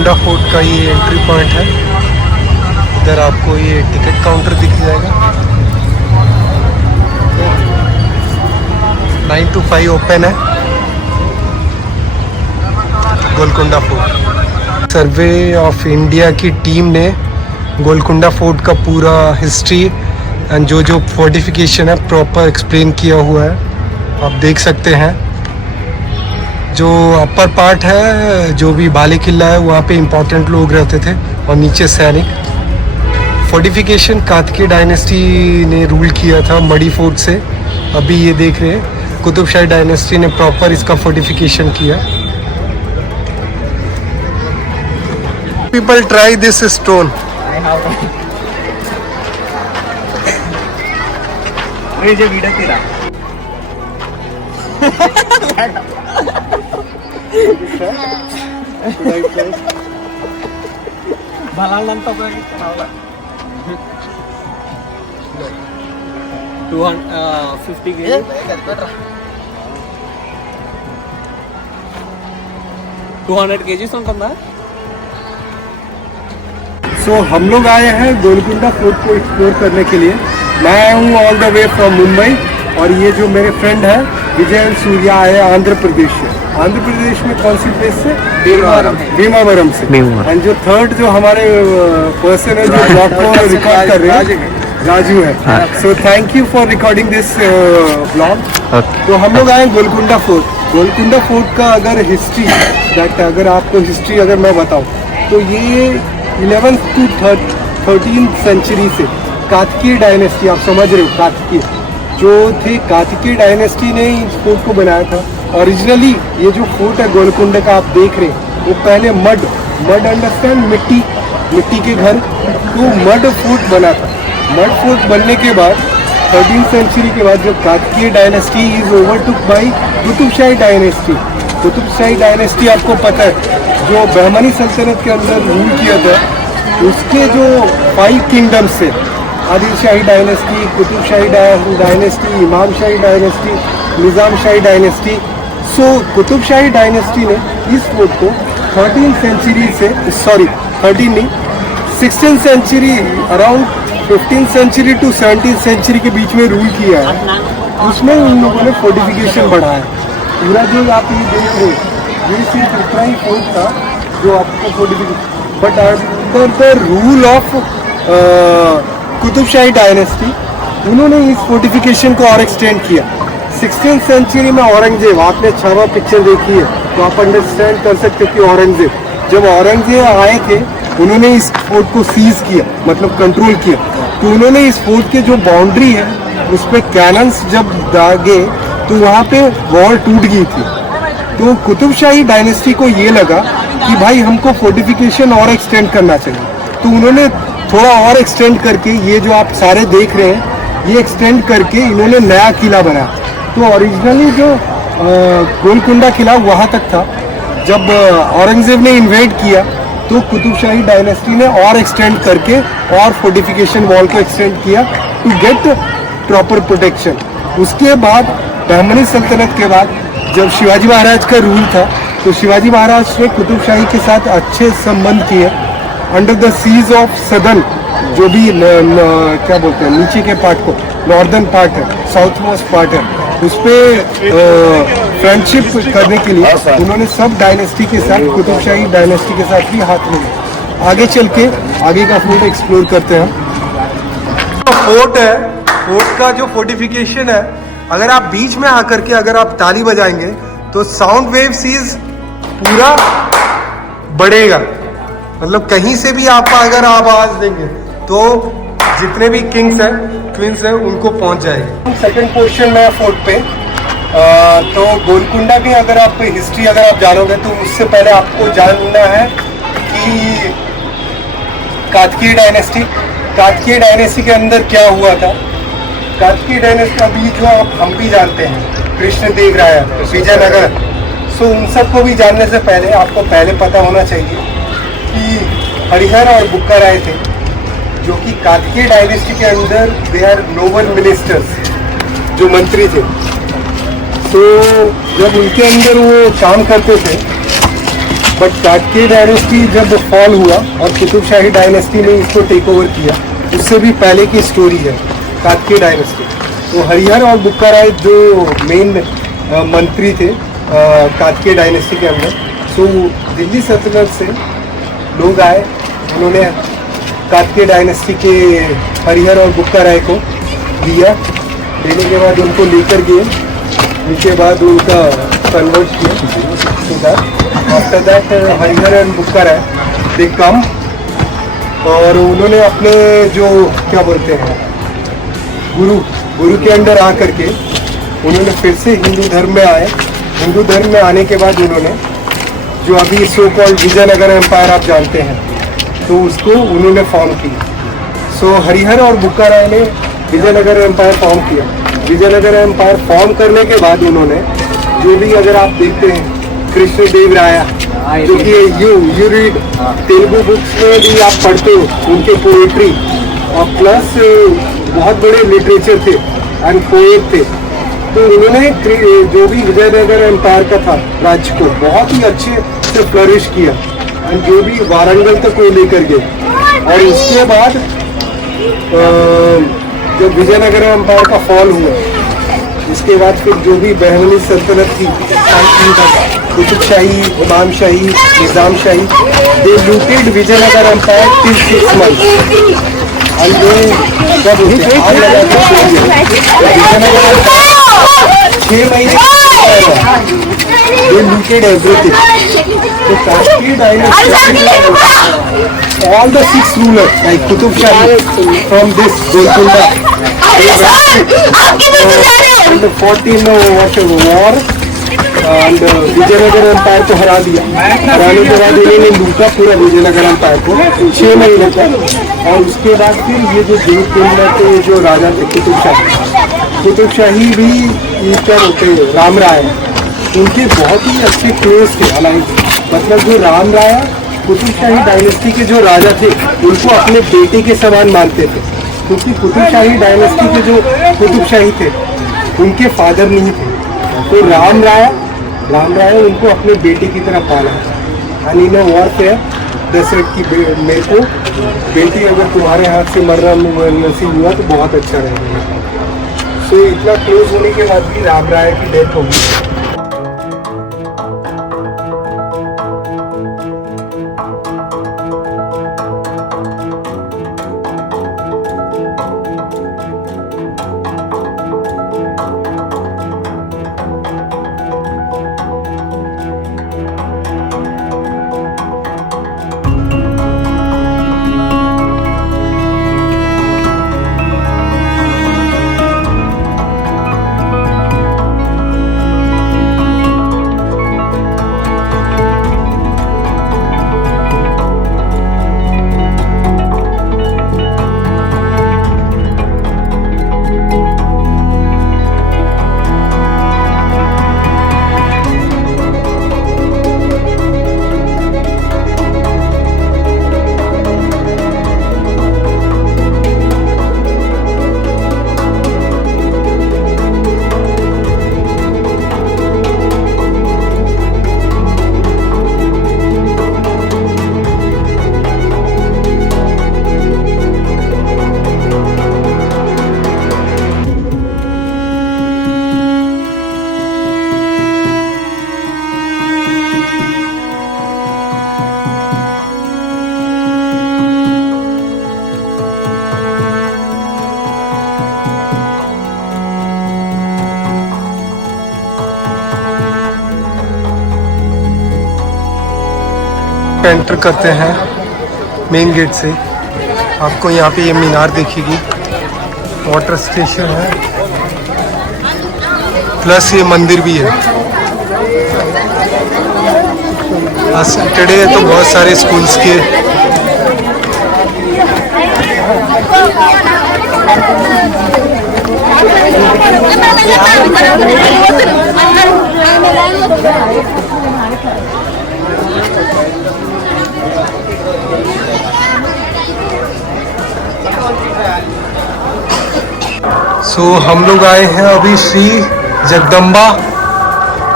Golconda fort का ये entry point है। इधर आपको ये टिकट काउंटर दिख जाएगा। 9 to 5 ओपन है Golconda fort. Survey of India की टीम ने गोलकुंडा फोर्ट का पूरा हिस्ट्री एंड जो फोर्टिफिकेशन है प्रॉपर एक्सप्लेन किया हुआ है। आप देख सकते हैं जो अपर पार्ट है, जो भी बाले किला है, वहाँ पे इम्पोर्टेंट लोग रहते थे और नीचे सैनिक। फोर्टिफिकेशन कातकी डायनेस्टी ने रूल किया था मड़ी फोर्ट से। अभी ये देख रहे हैं कुतुब शाही डायनेस्टी ने प्रॉपर इसका फोर्टिफिकेशन किया। People try this stone. Balangan to lagi kenapa? 250 kg. 200 kg ఉంటుందా? सो हम लोग आए हैं गोलकुंडा फोर्ट को एक्सप्लोर करने के लिए। मैं हूँ all the way from Mumbai और ये जो मेरे फ्रेंड है विजय सूर्या आए आंध्र प्रदेश से। आंध्र प्रदेश में कौन सी प्लेस से? भीमावरम से। एंड जो थर्ड जो हमारे पर्सन है जो ब्लॉग को रिकॉर्ड कर रहे हैं राजू है। So thank you for recording this blog. तो हम लोग आए गोलकुंडा फोर्ट। गोलकुंडा फोर्ट का अगर हिस्ट्री अगर आपको हिस्ट्री अगर मैं बताऊँ तो ये 11th to 13th सेंचुरी से कातकी डायनेस्टी, आप समझ रहे हो कातकी जो थे, कातकी डायनेस्टी ने इस फोर्ट को बनाया था। ओरिजिनली ये जो फोर्ट है गोलकुंडा का आप देख रहे हैं वो पहले मड अंडरस्टैंड मिट्टी के घर, तो मड फोर्ट बना था। मड फोर्ट बनने के बाद 13th सेंचुरी के बाद जब कातकी dynasty is overtook by Qutb Shahi dynasty. Qutb Shahi dynasty आपको पता है जो बहमनी सल्तनत के अंदर रूल किया था, उसके जो 5 किंगडम्स थे, Adil Shahi dynasty, Qutb Shahi dynasty, Imam Shahi dynasty, Nizam Shahi dynasty. So Qutb Shahi dynasty ने इस फोर्ट को 13th सेंचुरी से 16th century around 15th century to 17th century के बीच में रूल किया है। उसमें उन लोगों ने फोर्टिफिकेशन बढ़ाया। पूरा जो आप ये देख रहे हैं ये सिर्फ इतना ही फोर्ट था जो आपको fortification, but under the rule of Qutub Shahi dynasty उन्होंने इस फोर्टिफिकेशन को और एक्सटेंड किया। 16th सेंचुरी में औरंगजेब, आपने छावा पिक्चर देखी है तो आप अंडरस्टैंड कर सकते कि औरंगजेब, जब औरंगजेब आए थे उन्होंने इस फोर्ट को सीज किया, मतलब कंट्रोल किया। तो उन्होंने इस फोर्ट के जो बाउंड्री है उस पर कैनन्स जब दागे तो वहाँ पे वॉल टूट गई थी। तो कुतुब शाही डायनेस्टी को ये लगा कि भाई हमको फोर्टिफिकेशन और एक्सटेंड करना चाहिए, तो उन्होंने थोड़ा और एक्सटेंड करके ये जो आप सारे देख रहे हैं ये एक्सटेंड करके इन्होंने नया किला बनाया। तो ओरिजिनली जो गोलकुंडा किला वहाँ तक था। जब औरंगजेब ने इन्वेड किया तो कुतुब शाही डायनेस्टी ने और एक्सटेंड करके और फोर्टिफिकेशन वॉल को एक्सटेंड किया टू गेट प्रॉपर प्रोटेक्शन। उसके बाद बहमनी सल्तनत के बाद जब शिवाजी महाराज का रूल था तो शिवाजी महाराज ने कुतुब शाही के साथ अच्छे संबंध किए। Under the siege of southern, जो भी क्या बोलते हैं नीचे के पार्ट को, नॉर्दर्न पार्ट है, साउथ मोस्ट पार्ट है, उस पर फ्रेंडशिप करने के लिए उन्होंने सब डायनेस्टी के साथ, कुतुब शाही डायनेस्टी के साथ भी हाथ मिलाया। आगे चल के आगे का फोर्ट एक्सप्लोर करते हैं। फोर्ट है, फोर्ट का जो फोर्टिफिकेशन है, अगर आप बीच में आकर के अगर आप ताली बजाएंगे तो साउंड वेव सीज पूरा बढ़ेगा। मतलब कहीं से भी आप अगर आवाज देंगे तो जितने भी किंग्स हैं, क्वींस हैं, उनको पहुंच जाएगी। सेकंड पोर्शन में फोर्ट पे तो गोलकुंडा की अगर आप हिस्ट्री अगर आप जानोगे तो उससे पहले आपको जानना है कि कातकी डायनेस्टी के अंदर क्या हुआ था। कातकी डायनेस्टी अभी जो हम भी जानते हैं कृष्णदेव राय, विजयनगर, सो उन सबको भी जानने से पहले आपको पहले पता होना चाहिए कि हरिहर और बुक्का राय थे जो कि कातकी डायनेस्टी के अंदर दे आर नोबल मिनिस्टर्स, जो मंत्री थे। तो जब उनके अंदर वो काम करते थे बट काटके डायनेस्टी जब फॉल हुआ और कुतुब शाही डायनेस्टी ने इसको टेक ओवर किया, उससे भी पहले की स्टोरी है काटके डायनेस्टी। तो हरिहर और बुक्का राय जो मेन मंत्री थे काटके डायनेस्टी के अंदर। सो दिल्ली सल्तनत से लोग आए, उन्होंने काटके डायनेस्टी के हरिहर और बुक्का राय को दिया, देने के बाद उनको लेकर गए, उसके बाद उनका कन्वर्ट किया। आफ्टर दैट हरिहर एंड बुक्का राय दे कम, और उन्होंने अपने जो क्या बोलते हैं गुरु के अंडर आ करके उन्होंने फिर से हिंदू धर्म में आए। हिंदू धर्म में आने के बाद उन्होंने जो अभी सो कॉल्ड विजयनगर एम्पायर आप जानते हैं, तो उसको उन्होंने फॉर्म किया। सो हरिहर और बुक्का राय ने विजयनगर एम्पायर फॉर्म किया। विजयनगर एम्पायर फॉर्म करने के बाद उन्होंने जो भी, अगर आप देखते हैं कृष्णदेव राय, जो कि यू रीड तेलुगु बुक्स में भी आप पढ़ते हो उनके पोएट्री, और प्लस बहुत बड़े लिटरेचर थे एंड पोएट थे। तो उन्होंने जो भी विजयनगर एम्पायर का था राज्य को बहुत ही अच्छे से फ्लरिश किया, एंड जो भी वारंगल तक को लेकर गए। और उसके बाद जब विजयनगर एम्पायर का फॉल हुआ, इसके बाद फिर जो भी बहमनी सल्तनत थी, Qutb Shahi, Imam Shahi, Nizam Shahi, they looted Vijayanagara empire till 6 months। और ये जब आग लगा के विजयनगर एम्पायर 6 महीने दे लूटेड एवरीथिंग। तो काटके dynasty, all the 6 rulers like Qutub Shahi from this Golconda, and 14 war, and Vijayanagar empire को हरा दिया। हराने के बाद इन्होंने लूटा पूरा विजयनगर एम्पायर को 6 महीने तक। और उसके बाद फिर ये जो गोलकुंडा के जो राजा थे कुतुब शाही भी क्या होते हैं, राम राय, उनके बहुत ही अच्छे क्लोज थे अलाइंस। मतलब जो राम राय कुतुब शाही डायनेस्टी के जो राजा थे उनको अपने बेटे के समान मानते थे, क्योंकि कुतुब शाही डायनेस्टी के जो कुतुब शाही थे उनके फादर नहीं थे। तो राम राय उनको अपने बेटे की तरह पाला। एंड इन वॉरफेयर दशरथ की मेरे को बेटी अगर तुम्हारे हाथ से मरना नसीब हुआ तो बहुत अच्छा रहेगा। सो इतना क्लोज होने के बाद भी राम राय की डेथ हो गई। एंटर करते हैं मेन गेट से, आपको यहाँ पे ये मीनार दिखेगी, वाटर स्टेशन है, प्लस ये मंदिर भी है। आज सैटरडे है तो बहुत सारे स्कूल्स के हम लोग आए हैं अभी श्री जगदम्बा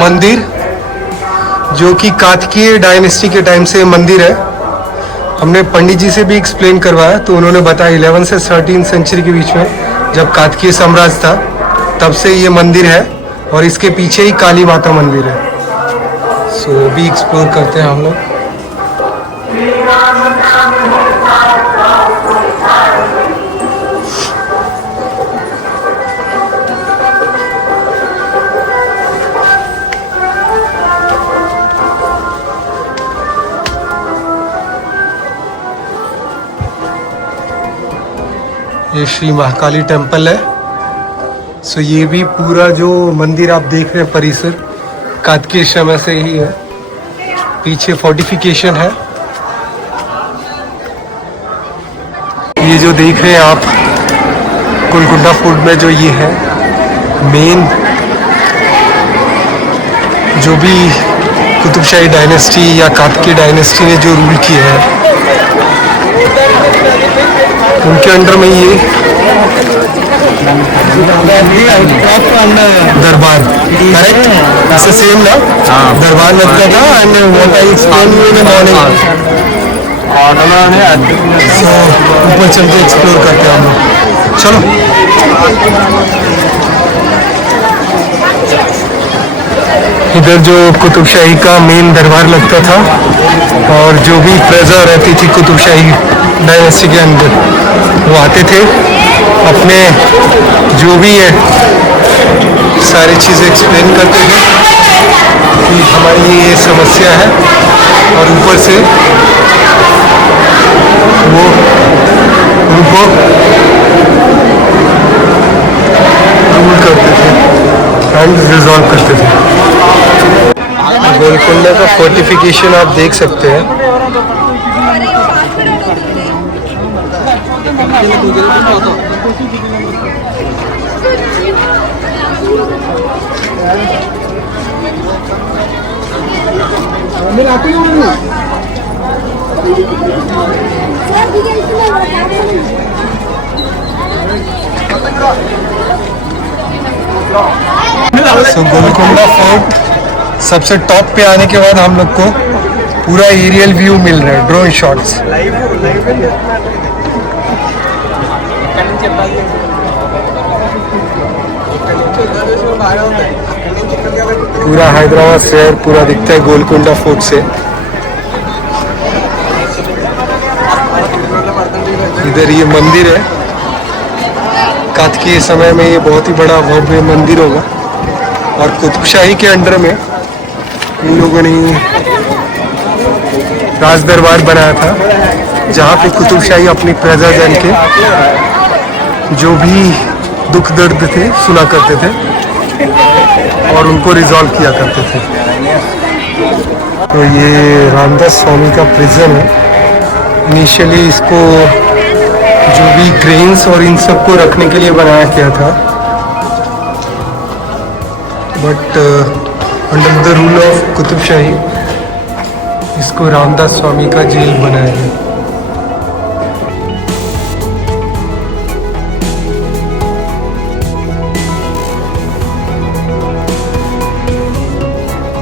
मंदिर, जो कि कातकीय डायनेस्टी के टाइम से मंदिर है। हमने पंडित जी से भी एक्सप्लेन करवाया तो उन्होंने बताया 11 से 13 सेंचुरी के बीच में जब कातकीय साम्राज्य था तब से ये मंदिर है और इसके पीछे ही काली माता मंदिर है। सो भी एक्सप्लोर करते हैं हम लोग। ये श्री महाकाली टेम्पल है। सो ये भी पूरा जो मंदिर आप देख रहे हैं परिसर कातकीय समय से ही है। पीछे फोर्टिफिकेशन है। ये जो देख रहे हैं आप गोलकुंडा फोर्ट में जो ये है मेन जो भी कुतुबशाही डायनेस्टी या कातकीय डायनेस्टी ने जो रूल किया है उनके अंडर में ये दरबार करेक्ट इट्स सेम ना दरबार लगता था and what I explain you in the morning. So ऊपर चल के एक्सप्लोर करते हैं हम लोग। चलो इधर जो कुतुबशाही का मेन दरबार लगता था और जो भी प्रजा रहती थी कुतुबशाही डायनेस्टी के अंदर वो आते थे अपने जो भी है सारी चीज़ें एक्सप्लेन करते थे कि हमारी ये समस्या है और ऊपर से वो उनको रूल करते थे एंड रिजॉल्व करते थे। गोलकुंडा का फोर्टिफिकेशन आप देख सकते हैं। सो गोलकुंडा फोर्ट सबसे टॉप पे आने के बाद हम लोग को पूरा एरियल व्यू मिल रहा है ड्रोन शॉट्स। पूरा हैदराबाद शहर पूरा दिखता है गोलकुंडा फोर्ट से। इधर ये मंदिर है कातकीय समय में ये बहुत ही बड़ा भव्य मंदिर होगा और कुतुबशाही के अंडर में इन लोगों ने राज दरबार बनाया था जहाँ पे कुतुबशाही अपनी प्रजाजन के जो भी दुख दर्द थे सुना करते थे और उनको रिजॉल्व किया करते थे। तो ये रामदास स्वामी का प्रिजन है। इनिशियली इसको जो भी ग्रेन्स और इन सब को रखने के लिए बनाया गया था but under the rule of Qutub Shahi इसको रामदास स्वामी का जेल बनाया गया।